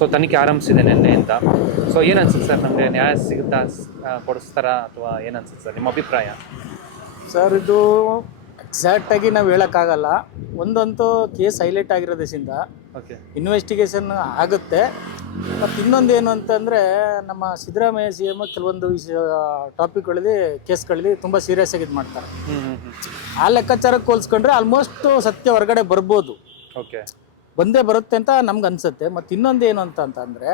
So ತನಿಖೆ ಆರಂಭಿಸಿದೆ ನಿನ್ನೆಯಿಂದ ಸೊ ಏನು ಅನ್ಸುತ್ತೆ ಸರ್? ನಮಗೆ ನ್ಯಾಯ ಸಿಗುತ್ತಾ ಕೊಡಿಸ್ತಾರಾ ಅಥವಾ ಏನು ಅನ್ಸುತ್ತೆ ಸರ್? ನಿಮ್ಮ ಅಭಿಪ್ರಾಯ? ಸರ್ ಇದು ಎಕ್ಸಾಕ್ಟಾಗಿ ನಾವು ಹೇಳೋಕ್ಕಾಗಲ್ಲ. ಒಂದಂತೂ ಕೇಸ್ ಹೈಲೈಟ್ ಆಗಿರೋದ್ರಿಂದ ಓಕೆ ಇನ್ವೆಸ್ಟಿಗೇಷನ್ ಆಗುತ್ತೆ. ಮತ್ತು ಇನ್ನೊಂದು ಏನು ಅಂತಂದರೆ ನಮ್ಮ ಸಿದ್ದರಾಮಯ್ಯ ಸಿ ಎಂ ಕೆಲವೊಂದು ವಿಷಯ ಟಾಪಿಕ್ಗಳಲ್ಲಿ ಕೇಸ್ಗಳಲ್ಲಿ ತುಂಬ ಸೀರಿಯಸ್ ಆಗಿ ಇದು ಮಾಡ್ತಾರೆ. ಆ ಲೆಕ್ಕಾಚಾರಕ್ಕೆ ಹೋಲಿಸ್ಕೊಂಡ್ರೆ ಆಲ್ಮೋಸ್ಟ್ ಸತ್ಯ ಹೊರಗಡೆ ಬರ್ಬೋದು. ಓಕೆ ಬಂದೇ ಬರುತ್ತೆ ಅಂತ ನಮ್ಗೆ ಅನ್ಸುತ್ತೆ. ಮತ್ತು ಇನ್ನೊಂದು ಏನು ಅಂತ ಅಂತಂದರೆ.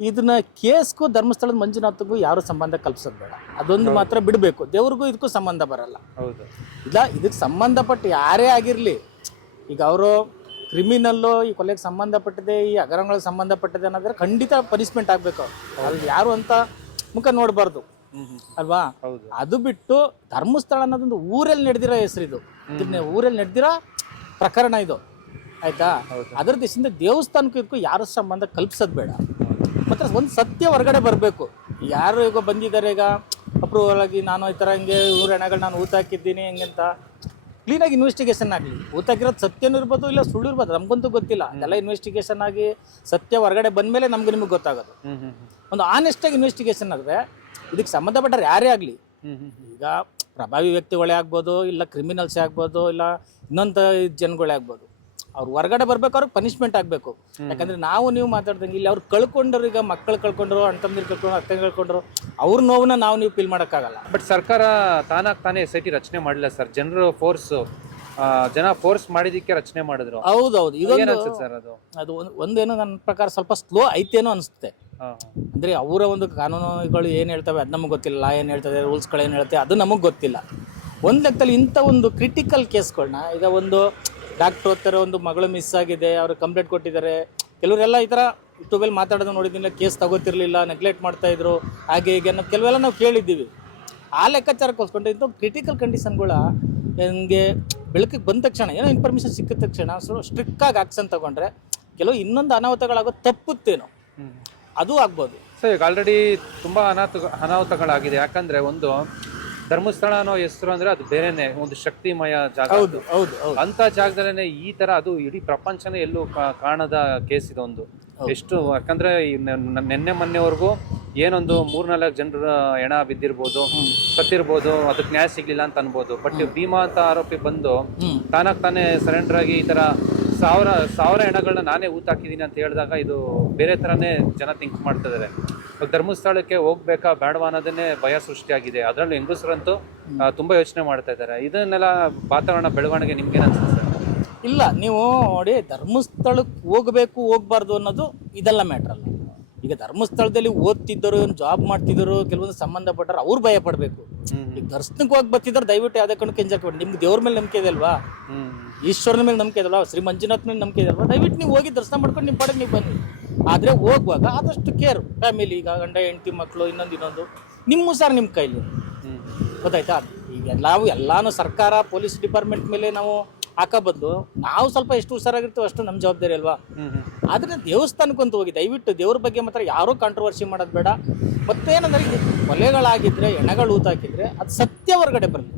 ಇದನ್ನ ಕೇಸ್ಗೂ ಧರ್ಮಸ್ಥಳದ ಮಂಜುನಾಥಗೂ ಯಾರು ಸಂಬಂಧ ಕಲ್ಪಿಸೋದು ಬೇಡ. ಅದೊಂದು ಮಾತ್ರ ಬಿಡಬೇಕು. ದೇವ್ರಿಗೂ ಇದಕ್ಕೂ ಸಂಬಂಧ ಬರಲ್ಲ. ಹೌದು. ಇಲ್ಲ ಇದಕ್ಕೆ ಸಂಬಂಧಪಟ್ಟ ಯಾರೇ ಆಗಿರಲಿ ಈಗ ಅವರು ಕ್ರಿಮಿನಲ್ಲು ಈ ಕೊಲೆಗೆ ಸಂಬಂಧಪಟ್ಟಿದೆ ಈ ಹಗರಣಗಳಿಗೆ ಸಂಬಂಧಪಟ್ಟಿದೆ ಅನ್ನೋದ್ರೆ ಖಂಡಿತ ಪನಿಷ್ಮೆಂಟ್ ಆಗಬೇಕು ಅಲ್ಲಿ ಯಾರು ಅಂತ ಮುಖ ನೋಡಬಾರ್ದು. ಅಲ್ವಾ? ಅದು ಬಿಟ್ಟು ಧರ್ಮಸ್ಥಳ ಅನ್ನೋದೊಂದು ಊರಲ್ಲಿ ನಡೆದಿರೋ ಹೆಸರು ಇದು ಇದನ್ನ ಊರಲ್ಲಿ ನಡೆದಿರೋ ಪ್ರಕರಣ ಇದು. ಆಯ್ತಾ. ಅದರ ದಿಶದಿಂದ ದೇವಸ್ಥಾನಕ್ಕೂ ಇದಕ್ಕೂ ಯಾರು ಸಂಬಂಧ ಕಲ್ಪಿಸೋದು ಬೇಡ. ಮತ್ತೆ ಒಂದು ಸತ್ಯ ಹೊರಗಡೆ ಬರಬೇಕು. ಯಾರು ಈಗ ಬಂದಿದ್ದಾರೆ ಈಗ? ಅಪ್ರೂವಲ್ ಆಗಿ ನಾನು ಈ ಥರ ಹಿಂಗೆ ಇವ್ರ ಹೆಣಗಳು ನಾನು ಊತ ಹಾಕಿದ್ದೀನಿ ಹೆಂಗೆ ಅಂತ. ಕ್ಲೀನಾಗಿ ಇನ್ವೆಸ್ಟಿಗೇಷನ್ ಆಗಲಿ. ಊತಾಕಿರೋದು ಸತ್ಯನೂ ಇರ್ಬೋದು ಇಲ್ಲ ಸುಳ್ಳು ಇರ್ಬೋದು ನಮಗಂತೂ ಗೊತ್ತಿಲ್ಲ. ಎಲ್ಲ ಇನ್ವೆಸ್ಟಿಗೇಷನ್ ಆಗಿ ಸತ್ಯ ಹೊರಗಡೆ ಬಂದಮೇಲೆ ನಮ್ಗೆ ನಿಮಗೆ ಗೊತ್ತಾಗೋದು. ಒಂದು ಆನೆಸ್ಟಾಗಿ ಇನ್ವೆಸ್ಟಿಗೇಷನ್ ಆದರೆ ಇದಕ್ಕೆ ಸಂಬಂಧಪಟ್ಟರೆ ಯಾರೇ ಆಗಲಿ ಈಗ ಪ್ರಭಾವಿ ವ್ಯಕ್ತಿಗಳೇ ಆಗ್ಬೋದು ಇಲ್ಲ ಕ್ರಿಮಿನಲ್ಸೇ ಆಗ್ಬೋದು ಇಲ್ಲ ಇನ್ನೊಂದು ಜನಗಳೇ ಆಗ್ಬೋದು. ಅವ್ರು ಹೊರಗಡೆ ಬರ್ಬೇಕು ಅವ್ರಿಗೆ ಪನಿಷ್ಮೆಂಟ್ ಆಗಬೇಕು. ಯಾಕಂದ್ರೆ ನಾವು ನೀವು ಮಾತಾಡ್ದಂಗೆ ಇಲ್ಲಿ ಅವ್ರು ಕಳ್ಕೊಂಡ್ರು ಈಗ ಮಕ್ಕಳು ಕಳ್ಕೊಂಡ್ರು ಅಣ್ಣ ತಮ್ಮದಿರು ಕಳ್ಕೊಂಡ್ರು ಅತ್ತೆ ಕಳ್ಕೊಂಡ್ರು ಅವ್ರ ನೋವನ್ನ ನಾವು ನೀವು ಫೀಲ್ ಮಾಡೋಕ್ಕಾಗಲ್ಲ. ಬಟ್ ಸರ್ಕಾರ ತಾನಾಗಿ ತಾನೇ ಎಸ್ ಐ ಟಿ ರಚನೆ ಮಾಡಿಲ್ಲ ಸರ್. ಜನರು ಫೋರ್ಸ್ ಜನ ಫೋರ್ಸ್ ಮಾಡಿದಕ್ಕೆ ರಚನೆ ಮಾಡಿದ್ರು. ಹೌದೌದು. ಹೌದು ಇದೊಂದು ಅನ್ಸುತ್ತೆ ಸರ್ ಅದು? ಅದು ಒಂದು ಒಂದೇನೋ ನನ್ನ ಪ್ರಕಾರ ಸ್ವಲ್ಪ ಸ್ಲೋ ಐತೇನೋ ಅನಿಸುತ್ತೆ. ಅಂದ್ರೆ ಅವರ ಒಂದು ಕಾನೂನುಗಳು ಏನು ಹೇಳ್ತವೆ ಅದು ನಮಗೆ ಗೊತ್ತಿಲ್ಲ ಲಾ ಏನು ಹೇಳ್ತದೆ ರೂಲ್ಸ್ಗಳು ಏನು ಹೇಳ್ತವೆ ಅದು ನಮಗೆ ಗೊತ್ತಿಲ್ಲ. ಒಂದು ಲೆಕ್ಕದಲ್ಲಿ ಇಂಥ ಒಂದು ಕ್ರಿಟಿಕಲ್ ಕೇಸ್ಗಳನ್ನ ಈಗ ಒಂದು ಡಾಕ್ಟ್ರ್ ಓದ್ತಾರೆ ಒಂದು ಮಗಳು ಮಿಸ್ ಆಗಿದೆ ಅವರು ಕಂಪ್ಲೇಂಟ್ ಕೊಟ್ಟಿದ್ದಾರೆ. ಕೆಲವರೆಲ್ಲ ಈ ಥರ ಯೂಟ್ಯೂಬಲ್ಲಿ ಮಾತಾಡೋದು ನೋಡಿದ್ದೀನಿ ಕೇಸ್ ತಗೋತಿರ್ಲಿಲ್ಲ ನೆಗ್ಲೆಕ್ಟ್ ಮಾಡ್ತಾ ಇದ್ರು ಹಾಗೆ ಹೀಗೆ ಅನ್ನೋ ಕೆಲವೆಲ್ಲ ನಾವು ಕೇಳಿದ್ದೀವಿ. ಆ ಲೆಕ್ಕಾಚಾರಕ್ಕೆ ಹೋಲ್ಸ್ಕೊಂಡ್ರೆ ಇಂಥ ಕ್ರಿಟಿಕಲ್ ಕಂಡೀಷನ್ಗಳ ನನಗೆ ಬೆಳಕಿಗೆ ಬಂದ ತಕ್ಷಣ ಏನೋ ಇನ್ಫಾರ್ಮೇಷನ್ ಸಿಕ್ಕಿದ ತಕ್ಷಣ ಸೊ ಸ್ಟ್ರಿಕ್ಟಾಗಿ ಆಕ್ಷನ್ ತಗೊಂಡ್ರೆ ಕೆಲವು ಇನ್ನೊಂದು ಅನಾಹುತಗಳಾಗೋ ತಪ್ಪುತ್ತೇನೋ. ಅದು ಆಗ್ಬೋದು. ಸರ್ ಈಗ ಆಲ್ರೆಡಿ ತುಂಬ ಅನಾಹುತ ಅನಾಹುತಗಳಾಗಿದೆ. ಯಾಕಂದರೆ ಒಂದು ಧರ್ಮಸ್ಥಳ ಅನ್ನೋ ಹೆಸರು ಅಂದ್ರೆ ಅದು ಬೇರೆನೆ ಒಂದು ಶಕ್ತಿಮಯ ಜಾಗ ಹೌದು ಹೌದು ಹೌದು. ಅಂತ ಜಾಗದಲ್ಲೇನೆ ಈ ತರ ಅದು ಇಡೀ ಪ್ರಪಂಚನೇ ಎಲ್ಲೂ ಕಾ- ಕಾಣದ ಕೇಸ್ ಇದೊಂದು ಎಷ್ಟು ಯಾಕಂದ್ರೆ ಈ ನ- ನ- ನೆನ್ನೆ ಮೊನ್ನೆವರೆಗೂ ಏನೊಂದು ಮೂರ್ನಾಲ್ಕು ಜನರ ಹೆಣ ಬಿದ್ದಿರ್ಬೋದು ಸತ್ತಿರ್ಬೋದು ಅದಕ್ಕೆ ನ್ಯಾಯ ಸಿಗ್ಲಿಲ್ಲ ಅಂತ ಅನ್ಬೋದು. ಬಟ್ ಭೀಮಾ ಅಂತ ಆರೋಪಿ ಬಂದು ಹ್ಮ್. ತಾನಾಗ್ ತಾನೇ ಸರೆಂಡರ್ ಆಗಿ ಈ ತರ ಸಾವಿರ ಸಾವಿರ ಹೆಣಗಳನ್ನ ನಾನೇ ಊತಾಕಿದ್ದೀನಿ ಹಾಕಿದೀನಿ ಅಂತ ಹೇಳಿದಾಗ ಇದು ಬೇರೆ ತರನೇ ಜನ ಥಿಂಕ್ ಮಾಡ್ತಿದ್ದಾರೆ ಧರ್ಮಸ್ಥಳಕ್ಕೆ ಹೋಗ್ಬೇಕಾ ಬೇಡವಾ ಅನ್ನೋದನ್ನೇ ಭಯ ಸೃಷ್ಟಿಯಾಗಿದೆ. ಅದರಲ್ಲೂ ಹೆಂಗಸರಂತೂ ತುಂಬ ಯೋಚನೆ ಮಾಡ್ತಾ ಇದ್ದಾರೆ. ಇದನ್ನೆಲ್ಲ ವಾತಾವರಣ ಬೆಳವಣಿಗೆ ನಿಮ್ಗೆ ಅನ್ಸುತ್ತೆ ಸರ್? ಇಲ್ಲ ನೀವು ನೋಡಿ ಧರ್ಮಸ್ಥಳಕ್ಕೆ ಹೋಗಬೇಕು ಹೋಗ್ಬಾರ್ದು ಅನ್ನೋದು ಇದೆಲ್ಲ ಮ್ಯಾಟ್ರ್ ಅಲ್ಲ. ಈಗ ಧರ್ಮಸ್ಥಳದಲ್ಲಿ ಓದ್ತಿದ್ದರು ಜಾಬ್ ಮಾಡ್ತಿದ್ದರು ಕೆಲವೊಂದು ಸಂಬಂಧಪಟ್ಟರು ಅವ್ರು ಭಯ ಪಡಬೇಕು. ಈಗ ದರ್ಶನಕ್ಕೆ ಹೋಗಿ ಬರ್ತಿದ್ದಾರೆ ದಯವಿಟ್ಟು ಯಾವುದೇ ಕಣಕ್ಕೆ ಎಂಜಾಯ್ ನಿಮ್ಗೆ ದೇವ್ರ ಮೇಲೆ ನಂಬಿಕೆ ಇದೆ ಅಲ್ವಾ? ಈಶ್ವರನ ಮೇಲೆ ನಂಬಿಕೆ ಇದಲ್ವಾ ಶ್ರೀ ಮಂಜುನಾಥ್ ಮೇಲೆ ನಂಬಿಕೆ ಇದೆ ಅಲ್ವಾ? ದಯವಿಟ್ಟು ನೀವು ಹೋಗಿ ದರ್ಶನ ಮಾಡ್ಕೊಂಡು ನಿಮ್ಮ ಪಡೆಗೆ ನೀವು ಬನ್ನಿ. ಆದರೆ ಹೋಗುವಾಗ ಆದಷ್ಟು ಕೇರ್ ಫ್ಯಾಮಿಲಿ ಈಗ ಗಂಡ ಹೆಂಡತಿ ಮಕ್ಕಳು ಇನ್ನೊಂದು ಇನ್ನೊಂದು. ನಿಮ್ಮ ಸರ್ ನಿಮ್ಮ ಕೈಲಿ. ಗೊತ್ತಾಯ್ತಾ? ಈಗ ನಾವು ಎಲ್ಲಾನು ಸರ್ಕಾರ ಪೊಲೀಸ್ ಡಿಪಾರ್ಟ್ಮೆಂಟ್ ಮೇಲೆ ನಾವು ಹಾಕೋ ಬದಲು ನಾವು ಸ್ವಲ್ಪ ಎಷ್ಟು ಹುಷಾರಾಗಿರ್ತೀವಿ ಅಷ್ಟು ನಮ್ಮ ಜವಾಬ್ದಾರಿ ಅಲ್ವಾ? ಆದರೆ ದೇವಸ್ಥಾನಕ್ಕಂತ ಹೋಗಿ ದಯವಿಟ್ಟು ದೇವ್ರ ಬಗ್ಗೆ ಮಾತ್ರ ಯಾರೂ ಕಾಂಟ್ರವರ್ಸಿ ಮಾಡೋದು ಬೇಡ. ಮತ್ತೇನಂದ್ರೆ ಕೊಲೆಗಳಾಗಿದ್ದರೆ ಕೊಲೆಗಳಾಗಿದ್ರೆ ಎಣಗಳು ಊತಾಕಿದ್ರೆ ಅದು ಸತ್ಯ ಹೊರಗಡೆ ಬರಲಿ.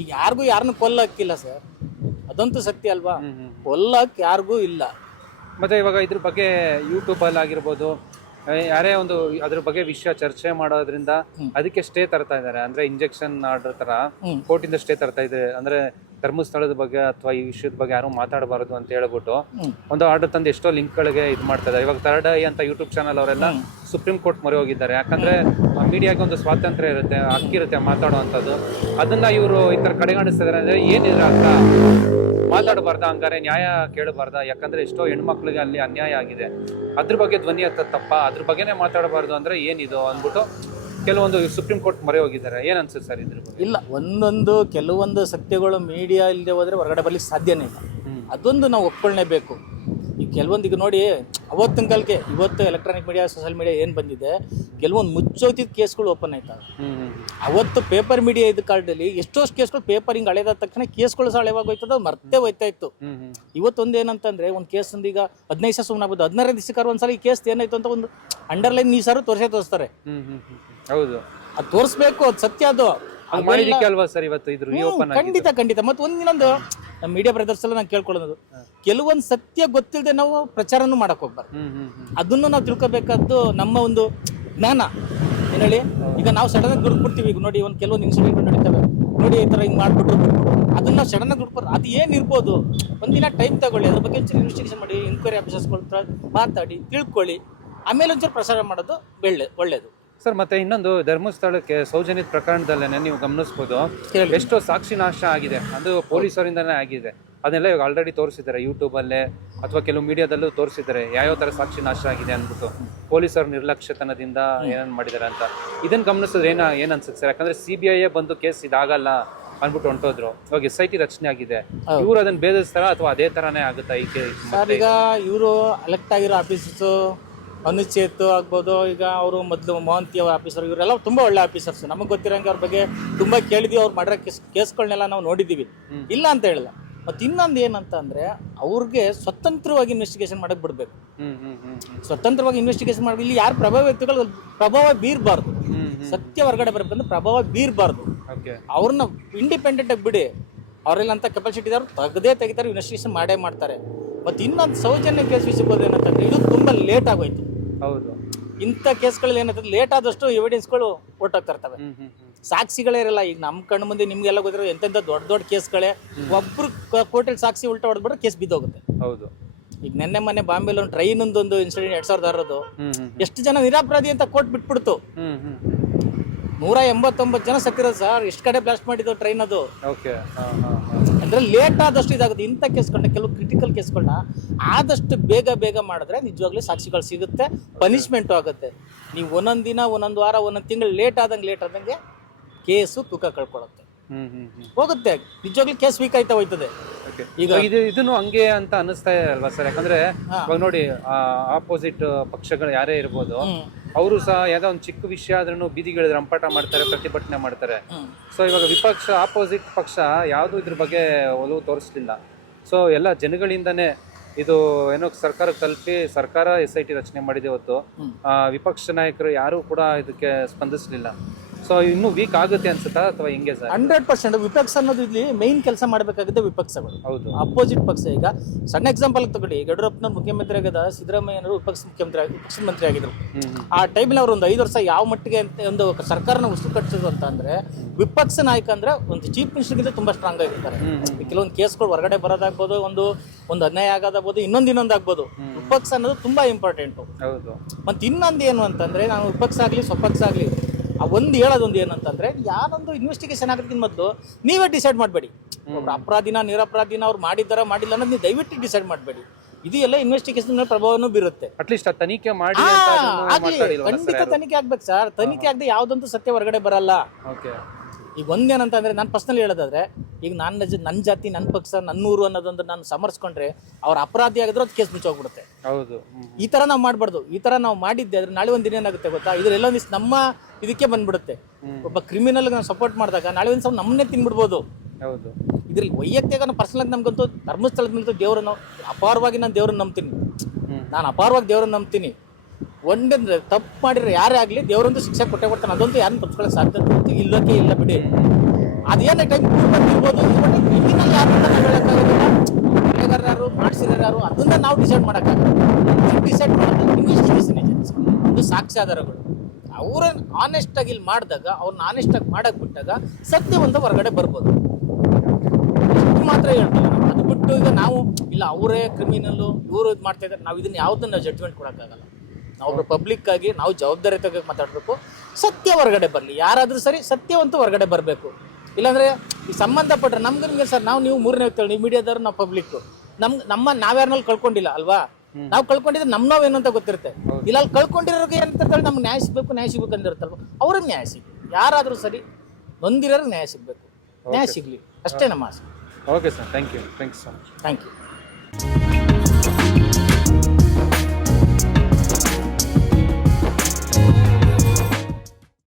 ಈಗ ಯಾರಿಗೂ ಯಾರನ್ನೂ ಕೊಲ್ಲಕ್ಕಿಲ್ಲ ಸರ್. ಅದಂತೂ ಸತ್ಯ ಅಲ್ವಾ? ಕೊಲ್ಲಕ್ಕೆ ಯಾರಿಗೂ ಇಲ್ಲ. ಮತ್ತೆ ಇವಾಗ ಇದ್ರ ಬಗ್ಗೆ ಯೂಟ್ಯೂಬಲ್ಲಿ ಆಗಿರ್ಬೋದು ಯಾರೇ ಒಂದು ಅದ್ರ ಬಗ್ಗೆ ವಿಷಯ ಚರ್ಚೆ ಮಾಡೋದ್ರಿಂದ ಅದಕ್ಕೆ ಸ್ಟೇ ತರ್ತಾ ಇದ್ದಾರೆ ಅಂದ್ರೆ ಇಂಜೆಕ್ಷನ್ ಆರ್ಡರ್ ತರ. ಕೋರ್ಟಿಂದ ಸ್ಟೇ ತರ್ತಾ ಇದೆ. ಅಂದ್ರೆ ಧರ್ಮಸ್ಥಳದ ಬಗ್ಗೆ ಅಥವಾ ಈ ವಿಷಯದ ಬಗ್ಗೆ ಯಾರು ಮಾತಾಡಬಾರದು ಅಂತ ಹೇಳ್ಬಿಟ್ಟು ಒಂದು ಆರ್ಡರ್ ತಂದು ಎಷ್ಟೋ ಲಿಂಕ್ಗಳಿಗೆ ಇದು ಮಾಡ್ತಾ ಇದ್ದಾರೆ ಇವಾಗ ಥರ್ಡ್ ಐ ಅಂತ ಯೂಟ್ಯೂಬ್ ಚಾನಲ್ ಅವರೆಲ್ಲ ಸುಪ್ರೀಂ ಕೋರ್ಟ್ ಮೊರೆ ಹೋಗಿದ್ದಾರೆ. ಯಾಕಂದ್ರೆ ಮೀಡಿಯಾಗೆ ಒಂದು ಸ್ವಾತಂತ್ರ್ಯ ಇರುತ್ತೆ ಹಕ್ಕಿರುತ್ತೆ ಮಾತಾಡುವಂಥದ್ದು. ಅದನ್ನ ಇವರು ಈ ತರ ಕಡೆಗಣಿಸ್ತಿದ್ದಾರೆ ಅಂದ್ರೆ ಏನಿದ್ರ ಅರ್ಥ? ಮಾತಾಡಬಾರ್ದ ಹಂಗಾರೆ ನ್ಯಾಯ ಕೇಳಬಾರ್ದ ಯಾಕಂದ್ರೆ ಎಷ್ಟೋ ಹೆಣ್ಮಕ್ಳಿಗೆ ಅಲ್ಲಿ ಅನ್ಯಾಯ ಆಗಿದೆ. ಅದ್ರ ಬಗ್ಗೆ ಧ್ವನಿ ಎತ್ತ ತಪ್ಪ? ಅದ್ರ ಬಗ್ಗೆನೇ ಮಾತಾಡಬಾರ್ದು ಅಂದ್ರೆ ಏನಿದು ಅಂದ್ಬಿಟ್ಟು ಕೆಲವೊಂದು ಸುಪ್ರೀಂ ಕೋರ್ಟ್ ಮೊರೆ ಹೋಗಿದ್ದಾರೆ. ಏನ್ ಅನ್ಸುತ್ತೆ ಸರ್ ಇದ್ರ ಬಗ್ಗೆ? ಇಲ್ಲ ಒಂದೊಂದು ಕೆಲವೊಂದು ಸತ್ಯಗಳು ಮೀಡಿಯಾ ಇಲ್ಲದೆ ಹೋದ್ರೆ ಹೊರಗಡೆ ಬರ್ಲಿಕ್ಕೆ ಸಾಧ್ಯನೇ ಇಲ್ಲ. ಅದೊಂದು ನಾವು ಒಪ್ಕೊಳ್ಳೇಬೇಕು ಈ ಕೆಲವೊಂದು ಈಗ ನೋಡಿ ಅವತ್ತಿನ ಕಾಲಕ್ಕೆ ಇವತ್ತು ಎಲೆಕ್ಟ್ರಾನಿಕ್ ಮೀಡಿಯಾ ಸೋಷಿಯಲ್ ಮೀಡಿಯಾ ಏನು ಬಂದಿದೆ ಕೆಲವೊಂದು ಮುಚ್ಚೋತಿದ್ದ ಕೇಸ್ಗಳು ಓಪನ್ ಆಯ್ತಾವೆ ಅವತ್ತು ಪೇಪರ್ ಮೀಡಿಯಾ ಇದ್ದ ಕಾಲದಲ್ಲಿ ಎಷ್ಟೋಷ್ಟು ಕೇಸ್ಗಳು ಪೇಪರ್ ಹಿಂಗೆ ಹಳೆದಾದ ತಕ್ಷಣ ಕೇಸ್ಗಳು ಸಹ ಹೋಯ್ತದ ಮರ್ತೆ ಹೋಯ್ತಾ ಇತ್ತು ಇವತ್ತೊಂದು ಏನಂತಂದ್ರೆ ಒಂದು ಕೇಸ್ ಒಂದು ಈಗ ಹದಿನೈದು ಸಾವಿರ ಸುಮ್ಮನೆ ಆಗ್ಬೋದು ಹದಿನಾರನೇ ದಿವಸಕ್ಕಾರ ಒಂದ್ಸಲ ಈ ಕೇಸ್ ಏನಾಯ್ತು ಅಂತ ಒಂದು ಅಂಡರ್ಲೈನ್ ನೀವು ಸಾರು ತೋರಿಸೇ ತೋರಿಸ್ತಾರೆ. ಹೌದು. ಅದು ತೋರಿಸ್ಬೇಕು ಅದು ಸತ್ಯ ಅದು. ಖಂಡಿತ ಖಂಡಿತ. ಮತ್ತೆ ಒಂದು ಇನ್ನೊಂದು ನಮ್ಮ ಮೀಡಿಯಾ ಬ್ರದರ್ಸ್ ಎಲ್ಲ ನಾನು ಕೇಳ್ಕೊಳ್ಳೋದು. ಕೆಲವೊಂದು ಸತ್ಯ ಗೊತ್ತಿಲ್ಲದೆ ನಾವು ಪ್ರಚಾರನೂ ಮಾಡಕ್ ಹೋಗ್ಬಾರ್ದು. ಅದನ್ನು ನಾವು ತಿಳ್ಕೊಬೇಕಾದ್ದು ನಮ್ಮ ಒಂದು ಜ್ಞಾನ. ಏನ್ ಹೇಳಿ? ಈಗ ನಾವು ಸಡನ್ ಆಗಿ ದುಡ್ಕೊಡ್ತೀವಿ ಈಗ ನೋಡಿ ಒಂದು ಕೆಲವೊಂದು ಇನ್ಸಿಡೆಂಟ್ ನಡೀತವೆ. ನೋಡಿ ಈ ಥರ ಹಿಂಗೆ ಮಾಡ್ಬಿಟ್ರು. ಅದನ್ನ ನಾವು ಸಡನ್ ಆಗಿ ದುಡ್ಬಾರ್ದು ಅದು ಏನು ಇರ್ಬೋದು? ಒಂದಿನ ಟೈಮ್ ತಗೊಳ್ಳಿ. ಅದ್ರ ಬಗ್ಗೆ ಒಂಚೂರು ಇನ್ವೆಸ್ಟಿಗೇಷನ್ ಮಾಡಿ ಎಂಕ್ವೈರಿ ಆಫೀಸರ್ಸ್ಗಳ ಮಾತಾಡಿ ತಿಳ್ಕೊಳ್ಳಿ. ಆಮೇಲೆ ಒಂಚೂರು ಪ್ರಸಾರ ಮಾಡೋದು ಬೆಳ್ಳೆ ಒಳ್ಳೇದು. ಸರ್ ಮತ್ತೆ ಇನ್ನೊಂದು ಧರ್ಮಸ್ಥಳಕ್ಕೆ ಸೌಜನ್ಯದ ಪ್ರಕರಣದಲ್ಲೇನೆ ನೀವು ಗಮನಿಸಬಹುದು. ಎಷ್ಟೋ ಸಾಕ್ಷಿ ನಾಶ ಆಗಿದೆ. ಅದು ಪೊಲೀಸರಿಂದನೇ ಆಗಿದೆ. ಅದನ್ನೆಲ್ಲ ಇವಾಗ ಆಲ್ರೆಡಿ ತೋರಿಸಿದ್ದಾರೆ ಯೂಟ್ಯೂಬ್ ಅಲ್ಲೇ ಅಥವಾ ಕೆಲವು ಮೀಡಿಯಾದಲ್ಲೂ ತೋರಿಸಿದ್ದಾರೆ. ಯಾವ್ಯಾವ ತರ ಸಾಕ್ಷಿ ನಾಶ ಆಗಿದೆ ಅಂದ್ಬಿಟ್ಟು. ಪೊಲೀಸರ ನಿರ್ಲಕ್ಷ್ಯತನದಿಂದ ಏನೇನು ಮಾಡಿದ್ದಾರೆ ಅಂತ. ಇದನ್ನ ಗಮನಿಸಿದ್ರೆ ಏನ ಏನ್ ಅನ್ಸುತ್ತೆ ಸರ್? ಯಾಕಂದ್ರೆ ಸಿ ಬಿ ಐ ಬಂದು ಕೇಸ್ ಇದಾಗಲ್ಲ ಅಂದ್ಬಿಟ್ಟು ಹೊಂಟೋದ್ರು. ಇವಾಗ ಎಸ್ ಐ ಟಿ ರಚನೆ ಆಗಿದೆ. ಇವರು ಅದನ್ನ ಭೇದಿಸ್ತಾರ ಅಥವಾ ಅದೇ ತರಾನೇ ಆಗುತ್ತಾ? ಈ ಕೇಸ್ ಈಗ ಇವರು ಎಲೆಕ್ಟ್ ಆಗಿರೋ ಆಫೀಸರ್ಸು ಅನುಚೇತ್ ಆಗ್ಬೋದು ಈಗ ಅವರು ಮೊದಲು ಮೋಹಂತಿ ಅವರ ಆಫೀಸರ್ ಇವರೆಲ್ಲ ತುಂಬ ಒಳ್ಳೆ ಆಫೀಸರ್ಸ್ ನಮಗೆ ಗೊತ್ತಿರೋಂಗೆ ಅವ್ರ ಬಗ್ಗೆ ತುಂಬ ಕೇಳಿದ್ವಿ ಅವ್ರು ಮಾಡಿರೋ ಕೇಸ್ ಕೇಸ್ಗಳನ್ನೆಲ್ಲ ನಾವು ನೋಡಿದ್ದೀವಿ. ಇಲ್ಲ ಅಂತ ಹೇಳಿಲ್ಲ. ಮತ್ತು ಇನ್ನೊಂದು ಏನಂತ ಅಂದರೆ ಅವ್ರಿಗೆ ಸ್ವತಂತ್ರವಾಗಿ ಇನ್ವೆಸ್ಟಿಗೇಷನ್ ಮಾಡಕ್ಕೆ ಬಿಡಬೇಕು. ಸ್ವತಂತ್ರವಾಗಿ ಇನ್ವೆಸ್ಟಿಗೇಷನ್ ಮಾಡಿ ಇಲ್ಲಿ ಯಾರು ಪ್ರಭಾವ ವ್ಯಕ್ತಿಗಳು ಪ್ರಭಾವ ಬೀರಬಾರ್ದು. ಸತ್ಯ ಹೊರಗಡೆ ಬರಬೇಕಂದ್ರೆ ಪ್ರಭಾವ ಬೀರಬಾರ್ದು. ಅವ್ರನ್ನ ಇಂಡಿಪೆಂಡೆಂಟ್ ಆಗಿ ಬಿಡಿ. ಅವರೆಲ್ಲ ಅಂತ ಕೆಪಾಸಿಟಿ ಇದ್ದಾರೆ ತೆಗದೇ ತೆಗಿತಾರೆ ಇನ್ವೆಸ್ಟಿಗೇಷನ್ ಮಾಡೇ ಮಾಡ್ತಾರೆ. ಮತ್ತು ಇನ್ನೊಂದು ಸೌಜನ್ಯ ಕೇಸ್ ಹೋದ್ರೆ ಏನಂತಂದ್ರೆ ಇದು ತುಂಬ ಲೇಟ್ ಆಗೋಯ್ತು. ಹೌದು. ಇಂಥ ಕೇಸ್ಗಳಲ್ಲಿ ಏನಂತಂದ್ರೆ ಲೇಟ್ ಆದಷ್ಟು ಎವಿಡೆನ್ಸ್ಗಳು ಇರ್ತವೆ ಹ್ಮ್ ಸಾಕ್ಷಿಗಳೇ ಇರಲ್ಲ ಈಗ ನಮ್ಮ ಕಣ್ಣು ಮುಂದೆ ನಿಮ್ಗೆಲ್ಲ ಗೊತ್ತಿರೋ ಎಂತೆಂಥ ದೊಡ್ಡ ದೊಡ್ಡ ಕೇಸ್ಗಳೇ ಒಬ್ರು ಕೋರ್ಟಲ್ಲಿ ಸಾಕ್ಷಿ ಉಲ್ಟಾ ಹೊಡೆದ್ಬಿಟ್ರೆ ಕೇಸ್ ಬಿದ್ದೋಗುತ್ತೆ. ಹೌದು. ಈಗ ನಿನ್ನೆ ಮೊನ್ನೆ ಬಾಂಬೆಲಿ ಒಂದು ಟ್ರೈನ್ ಒಂದು ಇನ್ಸಿಡೆಂಟ್ ಎರಡ್ ಸಾವಿರದ ಆರದು ಎಷ್ಟು ಜನ ನಿರಾಪರಾಧಿ ಅಂತ ಕೋರ್ಟ್ ಬಿಟ್ಬಿಡ್ತು. ನೂರ ಎಂಬತ್ತೊಂಬತ್ತು ಜನ ಸತ್ತಿರೋದು ಸರ್ ಎಷ್ಟು ಕಡೆ ಬ್ಲಾಸ್ಟ್ ಮಾಡಿದ್ದು ಟ್ರೈನ್ ಅದು. ಓಕೆ ಅಂದ್ರೆ ಲೇಟ್ ಆದಷ್ಟು ಇದಾಗುತ್ತೆ. ಇಂಥ ಕೇಸ್ಗಳನ್ನ ಕೆಲವು ಕ್ರಿಟಿಕಲ್ ಕೇಸ್ಗಳನ್ನ ಆದಷ್ಟು ಬೇಗ ಬೇಗ ಮಾಡಿದ್ರೆ ನಿಜವಾಗ್ಲೂ ಸಾಕ್ಷಿಗಳು ಸಿಗುತ್ತೆ ಪನಿಷ್ಮೆಂಟು ಆಗುತ್ತೆ. ನೀವು ಒಂದೊಂದು ದಿನ ಒಂದೊಂದು ವಾರ ಒಂದೊಂದು ತಿಂಗಳು ಲೇಟ್ ಆದಂಗೆ ಲೇಟ್ ಆದಂಗೆ ಕೇಸು ತೂಕ ಕಳ್ಕೊಳ್ಳುತ್ತೆ ಹೋಗುತ್ತೆ. ನಿಜವಾಗ್ಲೂ ಕೇಸ್ ವೀಕ್ ಆಯ್ತಾ ಹೋಯ್ತದೆ. ಈಗ ಇದು ಇದನ್ನು ಹಂಗೆ ಅಂತ ಅನಿಸ್ತಾ ಅಲ್ವಾ ಸರ್? ಯಾಕಂದ್ರೆ. ಇವಾಗ ನೋಡಿ ಆಪೋಸಿಟ್ ಪಕ್ಷಗಳು ಯಾರೇ ಇರ್ಬೋದು ಅವರು ಸಹ ಯಾವ್ದೋ ಒಂದು ಚಿಕ್ಕ ವಿಷಯ ಆದ್ರೂ ಬೀದಿಗಿಳಿದ್ರೆ ರಂಪಾಟ ಮಾಡ್ತಾರೆ ಪ್ರತಿಭಟನೆ ಮಾಡ್ತಾರೆ. ಸೊ ಇವಾಗ ವಿಪಕ್ಷ ಆಪೋಸಿಟ್ ಪಕ್ಷ ಯಾವುದು ಇದ್ರ ಬಗ್ಗೆ ಒಲವು ತೋರಿಸ್ಲಿಲ್ಲ. ಸೊ ಎಲ್ಲ ಜನಗಳಿಂದನೇ ಇದು ಏನೋ ಸರ್ಕಾರಕ್ಕೆ ತಲುಪಿ ಸರ್ಕಾರ ಎಸ್ ಐ ಟಿ ರಚನೆ ಮಾಡಿದೆ ಹೊತ್ತು ಆ, ವಿಪಕ್ಷ ನಾಯಕರು ಯಾರು ಕೂಡ ಇದಕ್ಕೆ ಸ್ಪಂದಿಸಲಿಲ್ಲ. ಸೊ ಇನ್ನು ವೀಕ್ ಆಗುತ್ತೆ ಅನ್ಸುತ್ತಾ ಅಥವಾ ಹೆಂಗೆ ಸರ್? ಹಂಡ್ರೆಡ್ ಪರ್ಸೆಂಟ್ ವಿಪಕ್ಷ ಅನ್ನೋದು ಇಲ್ಲಿ ಮೈನ್ ಕೆಲಸ ಮಾಡಬೇಕಾಗಿದೆ ವಿಪಕ್ಷಗಳು. ಹೌದು. ಅಪೋಸಿಟ್ ಪಕ್ಷ. ಈಗ ಸಣ್ಣ ಎಕ್ಸಾಂಪಲ್ ತಗೊಳ್ಳಿ. ಯಡಿಯೂರಪ್ಪನ ಮುಖ್ಯಮಂತ್ರಿ ಆಗದ ಸಿದ್ದರಾಮಯ್ಯನವರು ವಿಪಕ್ಷ ಮುಖ್ಯಮಂತ್ರಿ ಆಗಿ- ವಿಪಕ್ಷ ಮಂತ್ರಿ ಆಗಿದ್ರು. ಆ ಟೈಮಲ್ಲಿ ಅವರು ಒಂದು ಐದು ವರ್ಷ ಯಾವ ಮಟ್ಟಿಗೆ ಅಂತ ಒಂದು ಸರ್ಕಾರನ ಉಸಿರು ಕಟ್ಟಿಸೋದು ಅಂತ ಅಂದ್ರೆ ವಿಪಕ್ಷ ನಾಯಕ ಅಂದ್ರೆ ಒಂದು ಚೀಫ್ ಮಿನಿಸ್ಟರ್ಗಿಂತ ತುಂಬಾ ಸ್ಟ್ರಾಂಗ್ ಆಗಿರ್ತಾರೆ ಕೆಲವೊಂದು ಕೇಸ್ಗಳು ಹೊರಗಡೆ ಬರೋದಾಗ್ಬೋದು ಒಂದು ಒಂದು ಅನ್ಯಾಯ ಆಗೋದಾಗ್ಬೋದು ಇನ್ನೊಂದು ಇನ್ನೊಂದು ಆಗ್ಬೋದು. ವಿಪಕ್ಷ ಅನ್ನೋದು ತುಂಬಾ ಇಂಪಾರ್ಟೆಂಟ್ ಹೌದು. ಮತ್ತೆ ಇನ್ನೊಂದು ಏನು ಅಂತಂದ್ರೆ ನಾನು ವಿಪಕ್ಷ ಆಗಲಿ ಸ್ವಪಕ್ಷ ಆಗಲಿ ಆ ಒಂದು ಹೇಳೋದೊಂದು ಏನಂತಂದ್ರೆ ಯಾರೊಂದು ಇನ್ವೆಸ್ಟಿಗೇಷನ್ ಆಗೋದಕ್ಕಿಂತ ಮೊದಲು ನೀವೇ ಡಿಸೈಡ್ ಮಾಡಬೇಡಿ. ಒಬ್ರು ಅಪರಾಧಿನ ನಿರಪರಾಧಿನ ಅವ್ರು ಮಾಡಿದ್ದಾರ ಮಾಡಿಲ್ಲ ಅನ್ನೋದು ನೀವು ದಯವಿಟ್ಟು ಡಿಸೈಡ್ ಮಾಡಬೇಡಿ. ಇದು ಎಲ್ಲ ಇನ್ವೆಸ್ಟಿಗೇಷನ್ ಮೇಲೆ ಪ್ರಭಾವನೂ ಬೀರುತ್ತೆ. ಅಟ್ಲೀಸ್ಟ್ ಆ ತನಿಖೆ ಮಾಡಿ ಖಂಡಿತ ತನಿಖೆ ಆಗ್ಬೇಕು ಸರ್. ತನಿಖೆ ಆಗದೆ ಯಾವ್ದಂತೂ ಸತ್ಯ ಹೊರಗಡೆ ಬರಲ್ಲ. ಓಕೆ ಈಗ ಒಂದೇನಂತಂದ್ರೆ ನಾನು ಪರ್ಸ್ನಲ್ ಹೇಳೋದಾದ್ರೆ ಈಗ ನನ್ನ ಜ ನನ್ನ ಜಾತಿ ನನ್ನ ಪಕ್ಷ ನನ್ನೂರು ಅನ್ನೋದೊಂದು ನಾನು ಸಮರ್ಸ್ಕೊಂಡ್ರೆ ಅವ್ರ ಅಪರಾಧಿ ಆಗಿದ್ರೆ ಅದು ಕೇಸ್ ಮುಚ್ಚೋಗ್ಬಿಡುತ್ತೆ. ಹೌದು. ಈ ಥರ ನಾವು ಮಾಡಬಾರ್ದು. ಈ ಥರ ನಾವು ಮಾಡಿದ್ದೆ ಆದ್ರೆ ನಾಳೆ ಒಂದು ದಿನ ಏನಾಗುತ್ತೆ ಗೊತ್ತಾ? ಇದ್ರ ಎಲ್ಲ ಒಂದಿಷ್ಟು ನಮ್ಮ ಇದಕ್ಕೆ ಬಂದ್ಬಿಡುತ್ತೆ. ಒಬ್ಬ ಕ್ರಿಮಿನಲ್ ನಾವು ಸಪೋರ್ಟ್ ಮಾಡಿದಾಗ ನಾಳೆ ಒಂದು ಸ್ವಲ್ಪ ನಮ್ಮನ್ನೇ ತಿನ್ಬಿಡ್ಬೋದು. ಹೌದು. ಇದ್ರಲ್ಲಿ ವೈಯಕ್ತಿಕ ಪರ್ಸನಲ್ ನಮ್ಗಂತೂ ಧರ್ಮಸ್ಥಳದ ಮೇಲೆ ದೇವ್ರನ್ನ ಅಪಾರವಾಗಿ ನಾನು ದೇವ್ರನ್ನ ನಂಬ್ತೀನಿ. ನಾನು ಅಪಾರವಾಗಿ ದೇವ್ರನ್ನ ನಂಬ್ತೀನಿ. ಒಂದೇ ತಪ್ಪು ಮಾಡಿದ್ರೆ ಯಾರೇ ಆಗಲಿ ದೇವರೊಂದು ಶಿಕ್ಷೆ ಕೊಟ್ಟೆ ಕೊಡ್ತಾನೆ. ಅದೊಂದು ಯಾರು ತಪ್ಪಿಸ್ಕೊಳ್ಳೋ ಸಾಧ್ಯತೆ ಇಲ್ಲೋಕೆ ಇಲ್ಲ ಬಿಡಿ. ಅದೇನೇ ಟೈಮ್ ಬಂದಿರ್ಬೋದು ಕ್ರಿಮಿನಲ್ ಯಾರು ಹೇಳಕ್ಕಾಗೋದಿಲ್ಲ ಯಾರು ಅದನ್ನ ನಾವು ಡಿಸೈಡ್ ಮಾಡೋಕ್ಕಾಗಲ್ಲ. ಡಿಸೈಡ್ ಮಾಡೋದು ಇನ್ವೆಸ್ಟಿಗೇಷನ್ ಏಜೆನ್ಸಿ ಇದು. ಸಾಕ್ಷ್ಯಾಧಾರಗಳು. ಅವ್ರನ್ನ ಆನೆಸ್ಟ್ ಆಗಿ ಇಲ್ಲಿ ಮಾಡಿದಾಗ, ಅವ್ರನ್ನ ಆನೆಸ್ಟ್ ಆಗಿ ಮಾಡಕ್ ಬಿಟ್ಟಾಗ ಸತ್ಯವಂತ ಹೊರಗಡೆ ಬರ್ಬೋದು. ಇಷ್ಟು ಮಾತ್ರ ಹೇಳ್ತೀವಿ ನಾವು ಅದು ಬಿಟ್ಟು ಈಗ ನಾವು, ಇಲ್ಲ, ಅವರೇ ಕ್ರಿಮಿನಲ್ಲು ಇವರು ಇದು ಮಾಡ್ತಾ ಇದ್ದಾರೆ. ನಾವು ಇದನ್ನ ಯಾವುದನ್ನ ಜಡ್ಜ್ಮೆಂಟ್ ಕೊಡೋಕ್ಕಾಗಲ್ಲ. ನಾವು ಪಬ್ಲಿಕ್ ಆಗಿ ನಾವು ಜವಾಬ್ದಾರಿ ಜವಾಬ್ದಾರಿತಾಗಿ ಮಾತಾಡಬೇಕು. ಸತ್ಯ ಹೊರಗಡೆ ಬರಲಿ. ಯಾರಾದರೂ ಸರಿ ಸತ್ಯವಂತೂ ಹೊರಗಡೆ ಬರಬೇಕು. ಇಲ್ಲಾಂದ್ರೆ ಈ ಸಂಬಂಧಪಟ್ಟರೆ ನಮ್ಗೆ ನಿಮ್ಗೆ ಸರ್ ನಾವು ನೀವು ಮೂರನೇ ವ್ಯಕ್ತಿಗಳು ನೀವು ಮೀಡಿಯಾದವ್ರು ನಾವು ಪಬ್ಲಿಕ್ ನಮ್ ನಮ್ಮ ನಾವ್ಯಾರನಲ್ಲಿ ಕಳ್ಕೊಂಡಿಲ್ಲ ಅಲ್ವಾ? ನಾವು ಕಳ್ಕೊಂಡಿದ್ರೆ ನಮ್ಮ ನೋವು ಏನಂತ ಅಂತ ಗೊತ್ತಿರುತ್ತೆ. ಇಲ್ಲ ಅಲ್ಲಿ ಕಳ್ಕೊಂಡಿರೋರಿಗೆ ಏನಂತ ಹೇಳಿ ನಮ್ಗೆ ನ್ಯಾಯ ಸಿಗಬೇಕು ನ್ಯಾಯ ಸಿಗಬೇಕು ಅಂದಿರುತ್ತಲ್ವ ಅವ್ರಿಗೆ ನ್ಯಾಯ ಸಿಗಲಿ ಯಾರಾದರೂ ಸರಿ ನೊಂದಿರೋರಿಗೆ ನ್ಯಾಯ ಸಿಗಬೇಕು. ನ್ಯಾಯ ಸಿಗ್ಲಿ. ಅಷ್ಟೇ ನಮ್ಮ ಆಸೆ. Okay sir. Thank you. Thank you so much. Thank you.